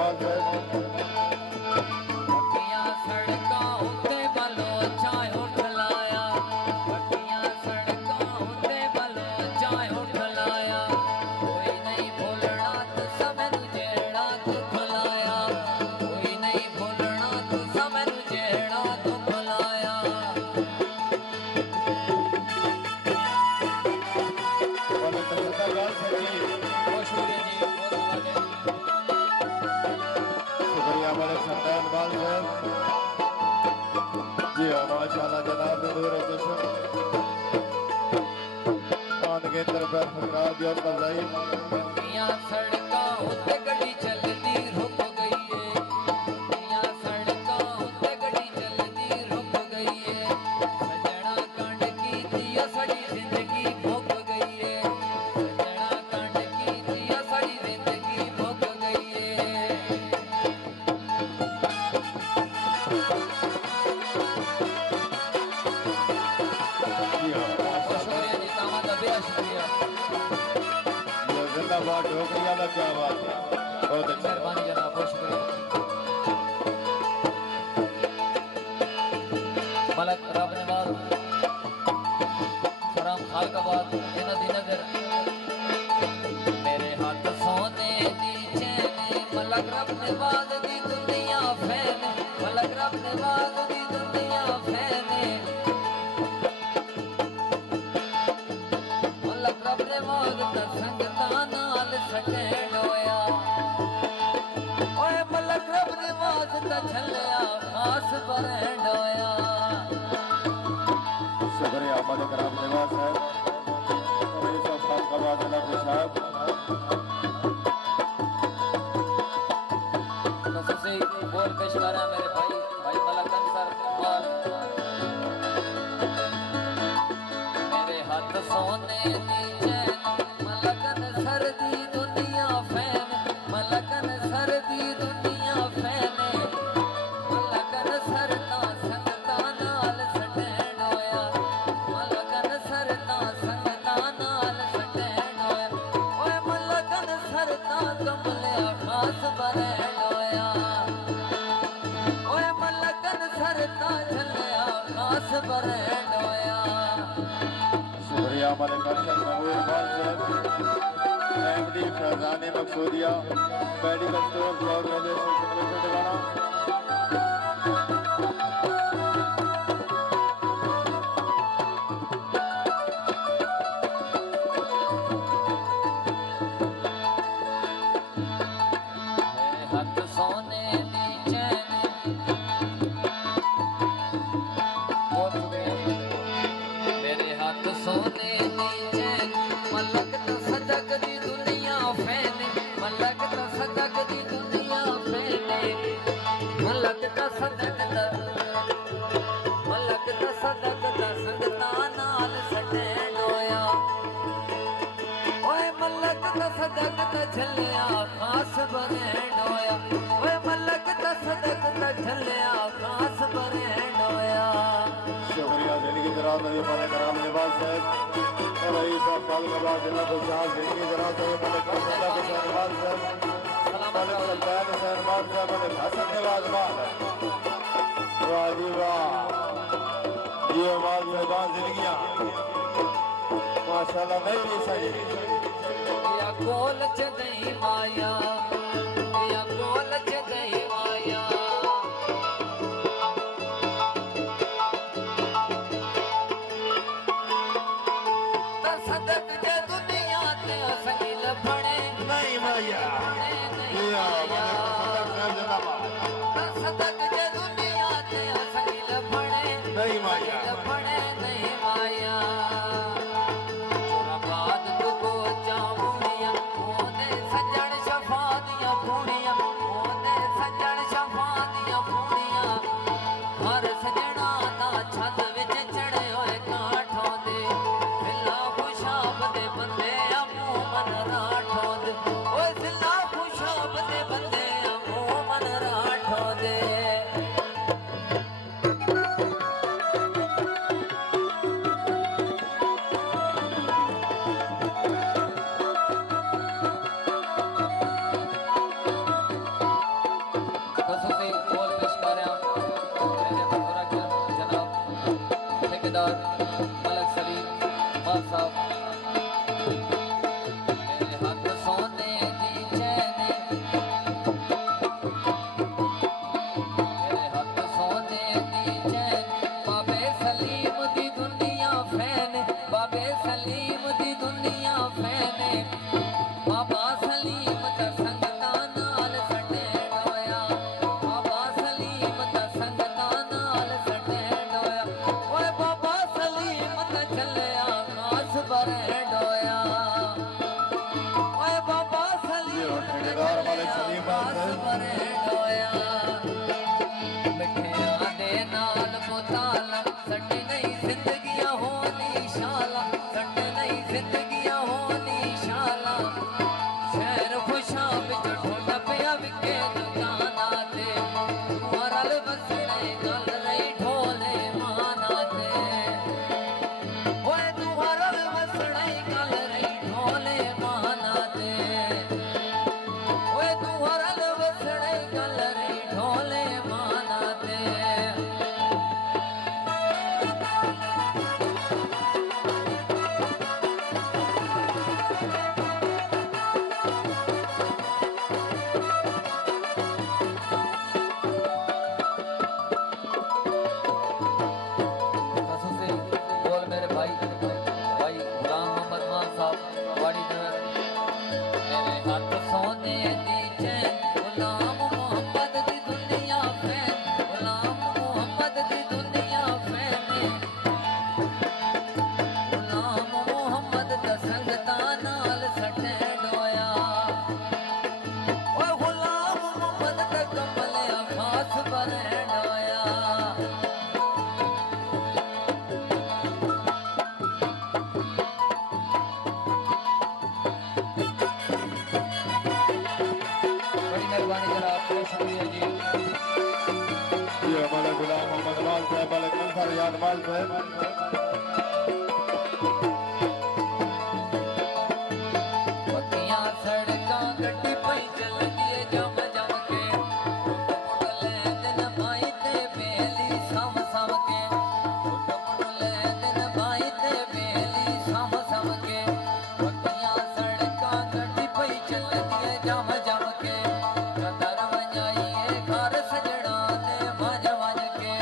जमाल साहब माशाअल्लाह जनाब नूर जशन मान के तरफ फकरार दिया फजाई दुनिया सड़का उत्ते गड्डी चलदी रुक गई है दुनिया सड़का उत्ते गड्डी चलदी रुक गई है सजना कांड की दिया साडी जिंदगी भुक गई है सजना कांड की दिया साडी जिंदगी भुक गई है जिंदाबाद ढोकरिया का क्या बात है बहुत अच्छा मेहरबानी जनाब बहुत शुक्रिया मलक रब नवाज सलाम खालकाबाद इन्हां दी नजर मेरे हाथ सोने दी चैन मलक रब नवाज दी दुनिया फैन मलक रब नवाज दी दुनिया फैन मलक रब नवाज दा संगतां नाल सटैंड होया ओए मलक रब नवाज दा छलिया खास ब्रांड होया शुक्रिया मलिक रब नवाज साहब मेरे साथ खालकाबाद जनाब साहब खसूसी बोल पेश कर रहा है मेरे भाई मलक अंसर इकबाल मेरे हाथ सोने दी चैन मलकन सर दी दुनिया फैन मलकन सर दी दुनिया फैन मलकन सर ता संगता नाल सटैंड होया मलकन सर ता संगता नाल सटैंड होया ओए मलकन सर ता कमलिया खास ब्रांड होया ओए मलकन सर ता चलिया खास ब्रांड होया शुक्रिया मलिक अरशद महबूब खान साहब MD Faizan Maqsoodiya medical store block दिवाना हाथ सोने दी चैन बहुत शुक्रिया मेरे हाथ सोने दी चैन मलक तो सदक दी दुनिया फैन मलक तो सदक दी दुनिया फैन मलक तो सदक दा संगता नाल सटैंड होया ओए मलक तो सदक दा झलिया खास ब्रांड होया ओए मलक तो सदक दा झलिया खास ब्रांड होया शुक्रिया जिंदगी दराज है मलिक रब नवाज साहब और रईस साहब खालकाबाद जिला खुशहाल जिंदगी दराज है मलिक अरशद नवाज साहब मलिक सुल्तान हुसैन मान साहब मलिक हसन नवाज मान वाह जी वाह ये मान साहबान जिंदगियां माशाल्लाह नहीं भी सही या गोल च दही माया या गोल च दही माया ता सदक जे दुनिया ते असली लफड़े नहीं माया ये ता सदक जे दुनिया ते असली लफड़े नहीं माया लफड़े नहीं माया चोराबाद तू को चामुड़िया ओने सजण शफा दिया पूड़िया ओने सजण शफा वसड़े गल रही ढोले माना ते ओए तू हरल वसड़े गल रही ढोले माना ते ओए तू हरल वसड़े गल रही ढोले माना ते कसों से बोल मेरे भाई गुलाम मोहम्मद मान साहब वाड़ी नगर मेरे हाथ सोने दी चैन गुलाम मोहम्मद दी दुनिया फैन गुलाम मोहम्मद दी दुनिया फैन गुलाम मोहम्मद दा संगता नाल सटे डोया ओ गुलाम मोहम्मद दा कमलिया खास बरे डोया बड़ी मेहरबानी जनाब बहुत शुक्रिया जी ये हमारा गुलाम मोहम्मद माल साहब वाले कंसर याद माल साहब पक्कियां सड़कां गड्डी पई चलदी है जम जम के टुट ले दिन भाई ते बेली सम सम के टुट ले दिन भाई ते बेली सम सम के पक्कियां सड़कां गड्डी पई चलदी है जम जम के कदर वंजाइए घर सजणा ते मज मज के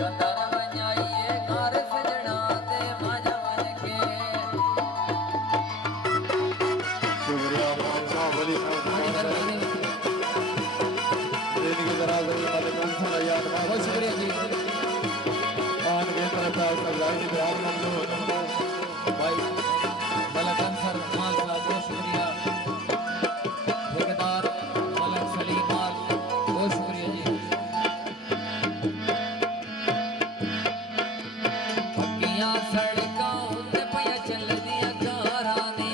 कदर वंजाइए घर सजणा ते मज मज के शुक्रिया मानसा वली मेहरबानी जिंदगी दराज रही वाले कंसर याद माल बहुत शुक्रिया जी मान के तरफ सब लाइन बिहार ममनून भाई मलक अंसर माल साहब बहुत शुक्रिया ठेकेदार मलक सलीम माल बहुत शुक्रिया जी पक्कियां सड़कां उत्ते पया चलदियां कारां ने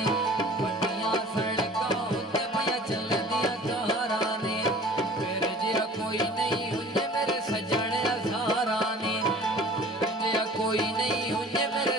पक्कियां सड़कां उत्ते पया चलदियां कारां ने मेरे जिहा कोई नहीं हुंदे मेरे सजण हज़ारां ने मेरे जिहा कोई नहीं हुंदे मेरे